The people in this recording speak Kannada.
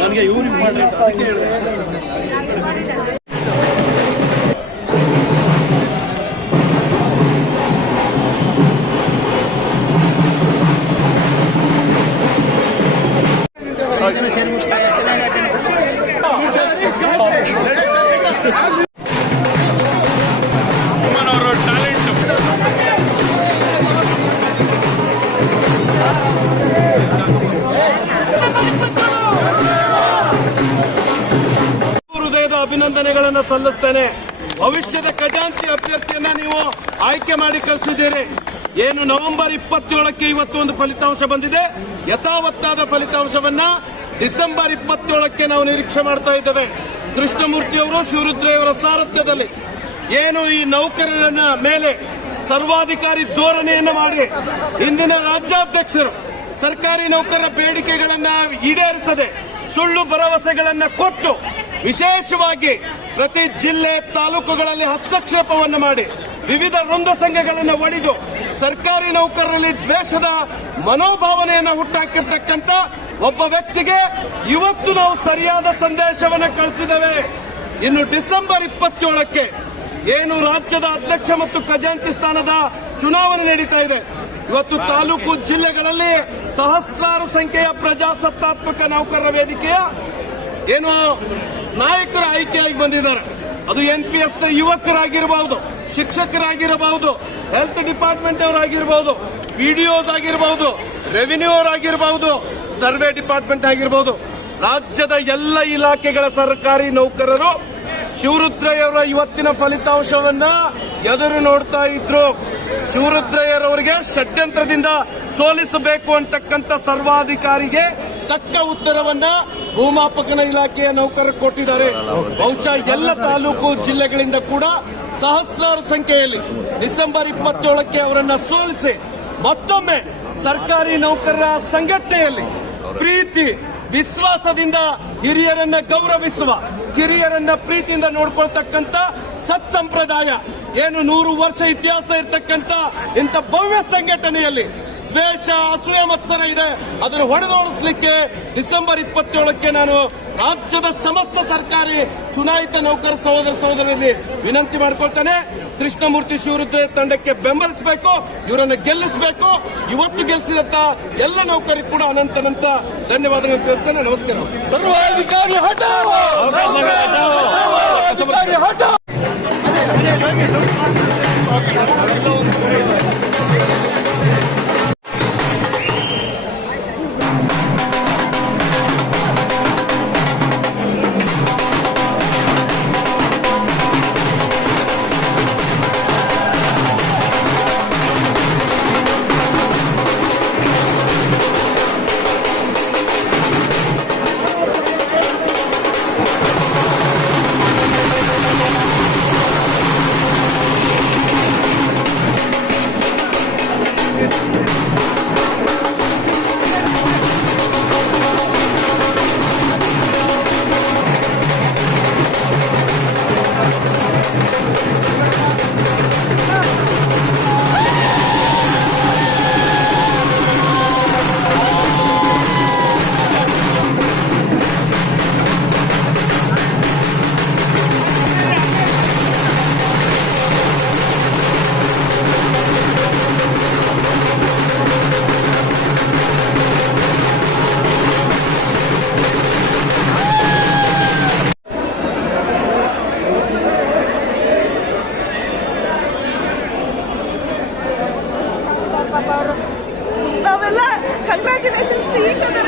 ನನಗೆ ಇವ್ರು ಇಂಪಾರ್ಟೆಂಟ್ ಅದಕ್ಕೆ ಹೇಳಿದೆ. ಹೃದಯದ ಅಭಿನಂದನೆಗಳನ್ನು ಸಲ್ಲಿಸ್ತೇನೆ. ಭವಿಷ್ಯದ ಖಜಾಂಚಿ ಅಭ್ಯರ್ಥಿಯನ್ನ ನೀವು ಆಯ್ಕೆ ಮಾಡಿ ಕಳಿಸಿದ್ದೀರಿ. ಏನು ನವೆಂಬರ್ 27ಕ್ಕೆ ಇವತ್ತು ಒಂದು ಫಲಿತಾಂಶ ಬಂದಿದೆ. ಯಥಾವತ್ತಾದ ಫಲಿತಾಂಶವನ್ನ ಡಿಸೆಂಬರ್ 27ಕ್ಕೆ ನಾವು ನಿರೀಕ್ಷೆ ಮಾಡ್ತಾ ಇದ್ದೇವೆ. ಕೃಷ್ಣಮೂರ್ತಿಯವರು ಶಿವರುದ್ರಯವರ ಸಾರಥ್ಯದಲ್ಲಿ ಏನು ಈ ನೌಕರರನ್ನ ಮೇಲೆ ಸರ್ವಾಧಿಕಾರಿ ಧೋರಣೆಯನ್ನ ಮಾಡಿ ಇಂದಿನ ರಾಜ್ಯಾಧ್ಯಕ್ಷರು ಸರ್ಕಾರಿ ನೌಕರರ ಬೇಡಿಕೆಗಳನ್ನ ಈಡೇರಿಸದೆ ಸುಳ್ಳು ಭರವಸೆಗಳನ್ನ ಕೊಟ್ಟು ವಿಶೇಷವಾಗಿ ಪ್ರತಿ ಜಿಲ್ಲೆ ತಾಲೂಕುಗಳಲ್ಲಿ ಹಸ್ತಕ್ಷೇಪವನ್ನು ಮಾಡಿ ವಿವಿಧ ವೃಂದ ಸಂಘಗಳನ್ನು ಒಡೆದು ಸರ್ಕಾರಿ ನೌಕರರಲ್ಲಿ ದ್ವೇಷದ ಮನೋಭಾವನೆಯನ್ನು ಹುಟ್ಟಾಕಿರ್ತಕ್ಕಂಥ ಒಬ್ಬ ವ್ಯಕ್ತಿಗೆ ಇವತ್ತು ನಾವು ಸರಿಯಾದ ಸಂದೇಶವನ್ನು ಕಳಿಸಿದ್ದೇವೆ. ಇನ್ನು ಡಿಸೆಂಬರ್ 27ಕ್ಕೆ ಏನು ರಾಜ್ಯದ ಅಧ್ಯಕ್ಷ ಮತ್ತು ಖಜಾಂಚಿ ಸ್ಥಾನದ ಚುನಾವಣೆ ನಡೀತಾ ಇದೆ. ಇವತ್ತು ತಾಲೂಕು ಜಿಲ್ಲೆಗಳಲ್ಲಿ ಸಹಸ್ರಾರು ಸಂಖ್ಯೆಯ ಪ್ರಜಾಸತ್ತಾತ್ಮಕ ನೌಕರರ ವೇದಿಕೆಯ ಏನು ನಾಯಕರ ಆಯ್ಕೆಯಾಗಿ ಬಂದಿದ್ದಾರೆ. ಅದು NPS ನ ಯುವಕರಾಗಿರಬಹುದು, ಶಿಕ್ಷಕರಾಗಿರಬಹುದು, ಹೆಲ್ತ್ ಡಿಪಾರ್ಟ್ಮೆಂಟ್ ಅವರಾಗಿರಬಹುದು, PDOs ಆಗಿರಬಹುದು, ರೆವಿನ್ಯೂ ಅವರಾಗಿರಬಹುದು, ಸರ್ವೆ ಡಿಪಾರ್ಟ್ಮೆಂಟ್ ಆಗಿರಬಹುದು, ರಾಜ್ಯದ ಎಲ್ಲ ಇಲಾಖೆಗಳ ಸರ್ಕಾರಿ ನೌಕರರು ಶಿವರುದ್ರಯ್ಯವರ ಇವತ್ತಿನ ಫಲಿತಾಂಶವನ್ನ ಎದುರು ನೋಡ್ತಾ ಇದ್ರು. ಶಿವರುದ್ರಯ್ಯರವರಿಗೆ ಷಡ್ಯಂತ್ರದಿಂದ ಸೋಲಿಸಬೇಕು ಅಂತಕ್ಕಂಥ ಸರ್ವಾಧಿಕಾರಿಗೆ ತಕ್ಕ ಉತ್ತರವನ್ನ ಭೂಮಾಪಕನ ಇಲಾಖೆಯ ನೌಕರರು ಕೊಟ್ಟಿದ್ದಾರೆ. ಬಹುಶಃ ಎಲ್ಲ ತಾಲೂಕು ಜಿಲ್ಲೆಗಳಿಂದ ಕೂಡ ಸಹಸ್ರಾರು ಸಂಖ್ಯೆಯಲ್ಲಿ ಡಿಸೆಂಬರ್ 27ಕ್ಕೆ ಅವರನ್ನ ಸೋಲಿಸಿ ಮತ್ತೊಮ್ಮೆ ಸರ್ಕಾರಿ ನೌಕರರ ಸಂಘಟನೆಯಲ್ಲಿ ಪ್ರೀತಿ ವಿಶ್ವಾಸದಿಂದ ಹಿರಿಯರನ್ನ ಗೌರವಿಸುವ, ಕಿರಿಯರನ್ನ ಪ್ರೀತಿಯಿಂದ ನೋಡ್ಕೊಳ್ತಕ್ಕಂಥ ಸತ್ಸಂಪ್ರದಾಯ ಏನು 100 ವರ್ಷ ಇತಿಹಾಸ ಇರತಕ್ಕಂಥ ಇಂಥ ಭವ್ಯ ಸಂಘಟನೆಯಲ್ಲಿ ದ್ವೇಷ ಅಸೂಯೆ ಮತ್ಸರ ಇದೆ. ಅದನ್ನು ಹೊಡೆದೋಡಿಸಲಿಕ್ಕೆ ಡಿಸೆಂಬರ್ 27ಕ್ಕೆ ನಾನು ರಾಜ್ಯದ ಸಮಸ್ತ ಸರ್ಕಾರಿ ಚುನಾಯಿತ ನೌಕರ ಸಹೋದರ ಸಹೋದರರಲ್ಲಿ ವಿನಂತಿ ಮಾಡ್ಕೊಳ್ತೇನೆ. ಕೃಷ್ಣಮೂರ್ತಿ ಶಿವರುದ್ರ ತಂಡಕ್ಕೆ ಬೆಂಬಲಿಸಬೇಕು, ಇವರನ್ನು ಗೆಲ್ಲಿಸಬೇಕು. ಇವತ್ತು ಗೆಲ್ಲಿಸಿದಂತ ಎಲ್ಲ ನೌಕರಿಗೆ ಕೂಡ ಅನಂತ ಧನ್ಯವಾದಗಳನ್ನು ತಿಳಿಸ್ತೇನೆ. ನಮಸ್ಕಾರ. ಸರ್ವಾಧಿಕಾರಿ ಹಠಾವೋ! ನಾವೆಲ್ಲ ಕಂಗ್ರ್ಯಾಚುಲೇಷನ್ಸ್ ಟು ಈಚ್ ಅದರ್.